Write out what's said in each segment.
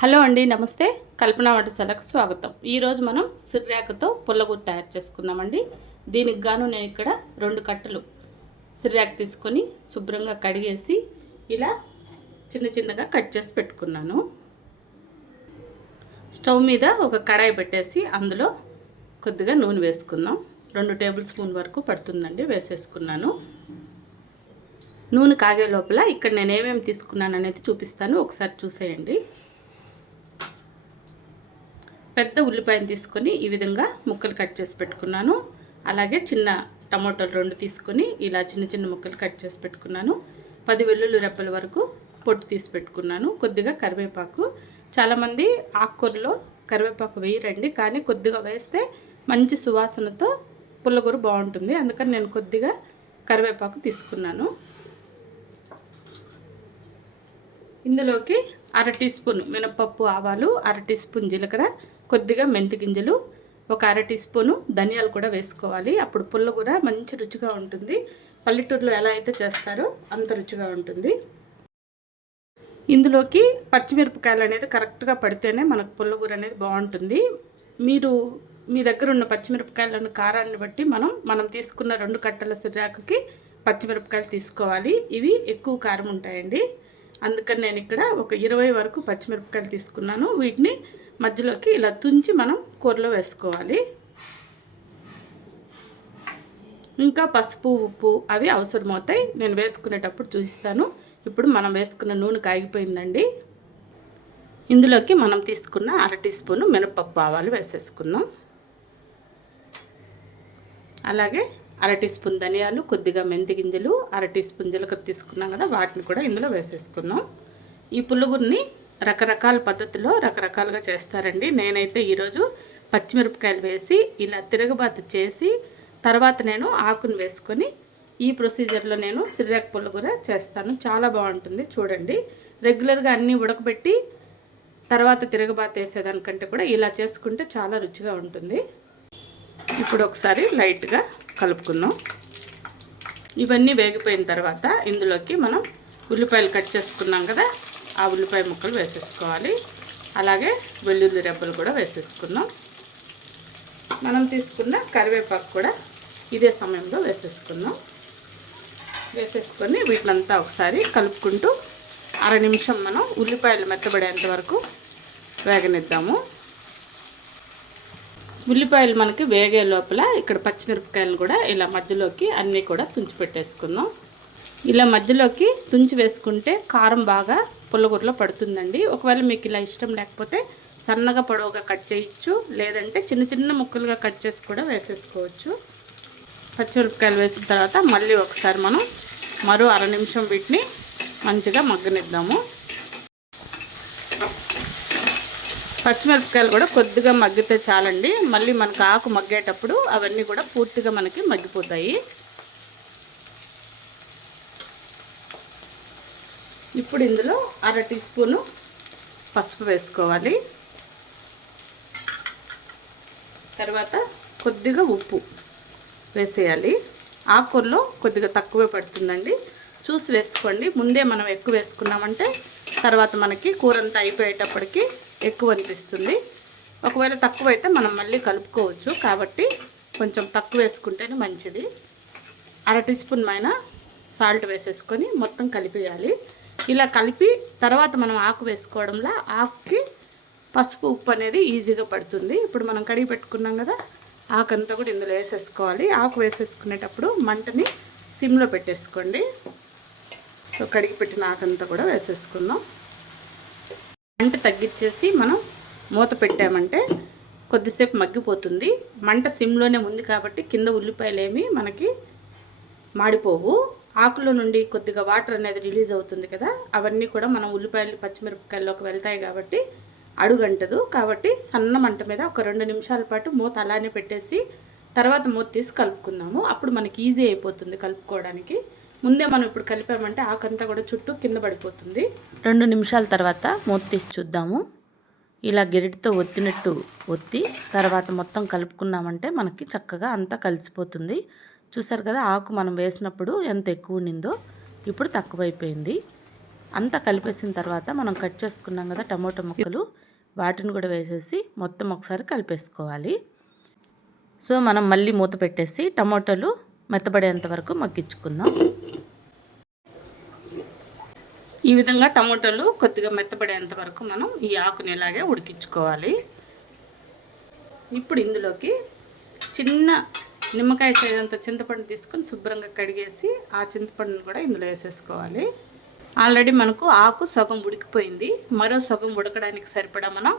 Hello అండి నమస్తే. కల్పన వంటశాలకు స్వాగతం. ఈరోజు మనం సిర్రాకుతో పుల్లగూర తయారు చేసుకుందామండి. దీనికి గాను నేను ఇక్కడ రెండు కట్టలు సిర్రాకు తీసుకొని శుభ్రంగా కడిగేసి ఇలా చిన్న చిన్నగా కట్ చేసి పెట్టుకున్నాను. స్టవ్ మీద ఒక కడాయి పెట్టేసి అందులో కొద్దిగా నూనె వేసుకుందాం. రెండు టేబుల్ స్పూన్ వరకు పడుతుందండి వేసేసుకున్నాను. నూనె కాగే లోపల ఇక్కడ నేను ఏమేమి తీసుకున్నాను అనేది చూపిస్తాను. ఒకసారి చూసేయండి. పెద్ద ఉల్లిపాయను తీసుకొని ఈ విధంగా ముక్కలు కట్ చేసి పెట్టుకున్నాను. అలాగే చిన్న టమాటోలు రెండు తీసుకొని ఇలా చిన్న చిన్న ముక్కలు కట్ చేసి పెట్టుకున్నాను. పది వెల్లుల్లి రెప్పల వరకు పొట్టు తీసి పెట్టుకున్నాను. కొద్దిగా కరివేపాకు. చాలామంది ఆకుకూరలో కరివేపాకు వేయరండి కానీ కొద్దిగా వేస్తే మంచి సువాసనతో పుల్లగూర బాగుంటుంది. అందుకని నేను కొద్దిగా కరివేపాకు తీసుకున్నాను. ఇందులోకి అర టీ స్పూన్ మినపప్పు ఆవాలు అర టీ స్పూన్ జీలకర్ర కొద్దిగా మెంతి గింజలు ఒక అర టీ స్పూను ధనియాలు కూడా వేసుకోవాలి. అప్పుడు పుల్లగూర మంచి రుచిగా ఉంటుంది. పల్లెటూరులో ఎలా అయితే చేస్తారో అంత రుచిగా ఉంటుంది. ఇందులోకి పచ్చిమిరపకాయలు అనేది కరెక్ట్గా పడితేనే మనకు పుల్లగూర అనేది బాగుంటుంది. మీరు మీ దగ్గర ఉన్న పచ్చిమిరపకాయలను కారాన్ని బట్టి మనం మనం తీసుకున్న రెండు కట్టల సిరాకుకి పచ్చిమిరపకాయలు తీసుకోవాలి. ఇవి ఎక్కువ కారం ఉంటాయండి. అందుకని నేను ఇక్కడ ఒక ఇరవై వరకు పచ్చిమిరపకాయలు తీసుకున్నాను. వీటిని మధ్యలోకి ఇలా తుంచి మనం కూరలో వేసుకోవాలి. ఇంకా పసుపు ఉప్పు అవి అవసరమవుతాయి. నేను వేసుకునేటప్పుడు చూపిస్తాను. ఇప్పుడు మనం వేసుకున్న నూనె కాగిపోయిందండి. ఇందులోకి మనం తీసుకున్న అర టీ స్పూను మినపప్పు ఆవాలు వేసేసుకుందాం. అలాగే అర టీ స్పూన్ ధనియాలు కొద్దిగా మెంతి గింజలు అర టీ స్పూన్ జీలకర్ర తీసుకున్నాం కదా వాటిని కూడా ఇందులో వేసేసుకుందాం. ఈ పులుగురిని రకరకాల పద్ధతిలో రకరకాలుగా చేస్తారండి. నేనైతే ఈరోజు పచ్చిమిరపకాయలు వేసి ఇలా తిరగబాత చేసి తర్వాత నేను ఆకును వేసుకొని ఈ ప్రొసీజర్లో నేను సిర్రాక్ పుల్లగూర చేస్తాను. చాలా బాగుంటుంది చూడండి. రెగ్యులర్గా అన్నీ ఉడకబెట్టి తర్వాత తిరగబాత వేసేదానికంటే కూడా ఇలా చేసుకుంటే చాలా రుచిగా ఉంటుంది. ఇప్పుడు ఒకసారి లైట్గా కలుపుకుందాం. ఇవన్నీ వేగిపోయిన తర్వాత ఇందులోకి మనం ఉల్లిపాయలు కట్ చేసుకున్నాం కదా ఆ ఉల్లిపాయ ముక్కలు వేసేసుకోవాలి. అలాగే వెల్లుల్లి రెబ్బలు కూడా వేసేసుకున్నాం మనం తీసుకున్న కరివేపాకు కూడా ఇదే సమయంలో వేసేసుకుందాం. వేసేసుకొని వీటినంతా ఒకసారి కలుపుకుంటూ అర నిమిషం మనం ఉల్లిపాయలు మెత్తబడేంత వరకు వేగనిద్దాము. ఉల్లిపాయలు మనకి వేగే లోపల ఇక్కడ పచ్చిమిరపకాయలు కూడా ఇలా మధ్యలోకి అన్నీ కూడా తుంచి పెట్టేసుకుందాం. ఇలా మధ్యలోకి తుంచి వేసుకుంటే కారం బాగా పుల్లగూరలో పడుతుందండి. ఒకవేళ మీకు ఇలా ఇష్టం లేకపోతే సన్నగా పొడవుగా కట్ చేయొచ్చు. లేదంటే చిన్న చిన్న ముక్కలుగా కట్ చేసి కూడా వేసేసుకోవచ్చు. పచ్చిమిరపకాయలు వేసిన తర్వాత మళ్ళీ ఒకసారి మనం మరో అర నిమిషం వీటిని మంచిగా మగ్గనిద్దాము. పచ్చిమిరపకాయలు కూడా కొద్దిగా మగ్గితే చాలండి. మళ్ళీ మనకు ఆకు మగ్గేటప్పుడు అవన్నీ కూడా పూర్తిగా మనకి మగ్గిపోతాయి. ఇప్పుడు ఇందులో అర టీ స్పూను పసుపు వేసుకోవాలి. తర్వాత కొద్దిగా ఉప్పు వేసేయాలి. ఆకుకూరలో కొద్దిగా తక్కువే పడుతుందండి. చూసి వేసుకోండి. ముందే మనం ఎక్కువ వేసుకున్నామంటే తర్వాత మనకి కూర అంతా అయిపోయేటప్పటికి ఎక్కువ అనిపిస్తుంది. ఒకవేళ తక్కువ అయితే మనం మళ్ళీ కలుపుకోవచ్చు. కాబట్టి కొంచెం తక్కువ వేసుకుంటేనే మంచిది. అర టీ స్పూన్ పైన సాల్ట్ వేసేసుకొని మొత్తం కలిపేయాలి. ఇలా కలిపి తర్వాత మనం ఆకు వేసుకోవడంలో ఆకుకి పసుపు ఉప్పు అనేది ఈజీగా పడుతుంది. ఇప్పుడు మనం కడిగి పెట్టుకున్నాం కదా ఆకు అంతా కూడా ఇందులో వేసేసుకోవాలి. ఆకు వేసేసుకునేటప్పుడు మంటని సిమ్లో పెట్టేసుకోండి. సో కడిగి పెట్టిన ఆకంతా కూడా వేసేసుకుందాం. మంట తగ్గించేసి మనం మూత పెట్టామంటే కొద్దిసేపు మగ్గిపోతుంది. మంట సిమ్లోనే ఉంది కాబట్టి కింద ఉల్లిపాయలు ఏమి మనకి మాడిపోవు. ఆకులో నుండి కొద్దిగా వాటర్ అనేది రిలీజ్ అవుతుంది కదా అవన్నీ కూడా మనం ఉల్లిపాయలు పచ్చిమిరపకాయల్లోకి వెళ్తాయి కాబట్టి అడుగంటదు. కాబట్టి సన్న మంట మీద ఒక రెండు నిమిషాల పాటు మూత అలానే పెట్టేసి తర్వాత మూత తీసి కలుపుకుందాము. అప్పుడు మనకి ఈజీ అయిపోతుంది కలుపుకోవడానికి. ముందే మనం ఇప్పుడు కలిపామంటే ఆకంతా కూడా చుట్టూ కింద పడిపోతుంది. రెండు నిమిషాల తర్వాత మూత తీసి చూద్దాము. ఇలా గెరిటితో ఒత్తినట్టు ఒత్తి తర్వాత మొత్తం కలుపుకున్నామంటే మనకి చక్కగా అంతా కలిసిపోతుంది. చూసారు కదా ఆకు మనం వేసినప్పుడు ఎంత ఎక్కువ ఉండిందో ఇప్పుడు తక్కువైపోయింది. అంతా కలిపేసిన తర్వాత మనం కట్ చేసుకున్నాం కదా టమోటా ముక్కలు వాటిని కూడా వేసేసి మొత్తం ఒకసారి కలిపేసుకోవాలి. సో మనం మళ్ళీ మూత పెట్టేసి టమోటాలు మెత్తబడేంత వరకు మగ్గించుకుందాం. ఈ విధంగా టమోటాలు కొద్దిగా మెత్తబడేంత వరకు మనం ఈ ఆకుని ఇలాగే ఉడికించుకోవాలి. ఇప్పుడు ఇందులోకి చిన్న నిమ్మకాయ సైజంత చింతపండు తీసుకొని శుభ్రంగా కడిగేసి ఆ చింతపండును కూడా ఇందులో వేసేసుకోవాలి. ఆల్రెడీ మనకు ఆకు సగం ఉడికిపోయింది. మరో సగం ఉడకడానికి సరిపడా మనం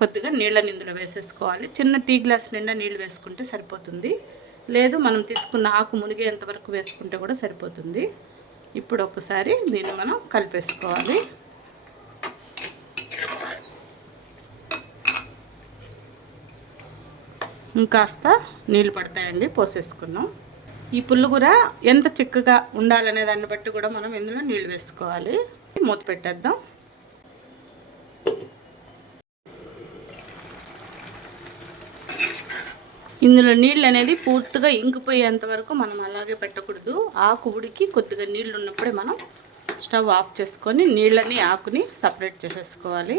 కొద్దిగా నీళ్ళని ఇందులో వేసేసుకోవాలి. చిన్న టీ గ్లాస్ నిండా నీళ్ళు వేసుకుంటే సరిపోతుంది. లేదు మనం తీసుకున్న ఆకు మునిగేంత వరకు వేసుకుంటే కూడా సరిపోతుంది. ఇప్పుడు ఒకసారి దీన్ని మనం కలిపేసుకోవాలి. ఇంకాస్త నీళ్ళు పడతాయండి పోసేసుకున్నాం. ఈ పుల్లగూర ఎంత చిక్కగా ఉండాలనే దాన్ని బట్టి కూడా మనం ఇందులో నీళ్ళు వేసుకోవాలి. మూత పెట్టేద్దాం. ఇందులో నీళ్ళు అనేది పూర్తిగా ఇంకిపోయేంత వరకు మనం అలాగే పెట్టకూడదు. ఆకు ఉడికి కొద్దిగా నీళ్ళు ఉన్నప్పుడే మనం స్టవ్ ఆఫ్ చేసుకొని నీళ్ళని ఆకుని సపరేట్ చేసేసుకోవాలి.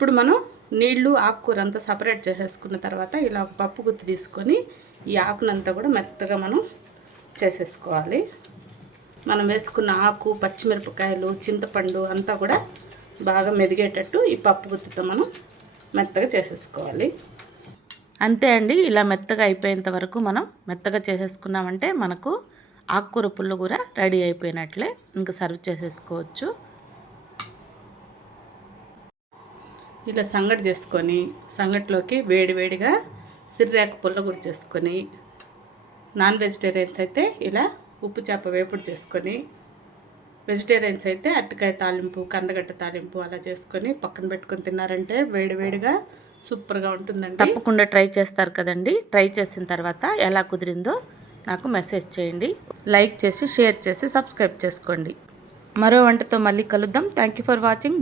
ఇప్పుడు మనం నీళ్ళు ఆకుకూర అంతా సపరేట్ చేసేసుకున్న తర్వాత ఇలా ఒక పప్పు గుత్తి తీసుకొని ఈ ఆకునంతా కూడా మెత్తగా మనం చేసేసుకోవాలి. మనం వేసుకున్న ఆకు పచ్చిమిరపకాయలు చింతపండు అంతా కూడా బాగా మెదిగేటట్టు ఈ పప్పు గుత్తితో మనం మెత్తగా చేసేసుకోవాలి. అంతే అండి ఇలా మెత్తగా అయిపోయేంత వరకు మనం మెత్తగా చేసేసుకున్నామంటే మనకు ఆకుకూర పుల్లగూర రెడీ అయిపోయినట్లే. ఇంకా సర్వ్ చేసేసుకోవచ్చు. ఇలా సంగటి చేసుకొని సంగటిలోకి వేడివేడిగా సిర్రాకు పుల్లగూర చేసుకొని నాన్ వెజిటేరియన్స్ అయితే ఇలా ఉప్పు చేప వేపుడు చేసుకొని వెజిటేరియన్స్ అయితే అరటికాయ తాలింపు కందగడ్డ తాలింపు అలా చేసుకొని పక్కన పెట్టుకొని తిన్నారంటే వేడివేడిగా సూపర్గా ఉంటుందండి. తప్పకుండా ట్రై చేస్తారు కదండి. ట్రై చేసిన తర్వాత ఎలా కుదిరిందో నాకు మెసేజ్ చేయండి. లైక్ చేసి షేర్ చేసి సబ్స్క్రైబ్ చేసుకోండి. మరో వంటతో మళ్ళీ కలుద్దాం. Thank you for watching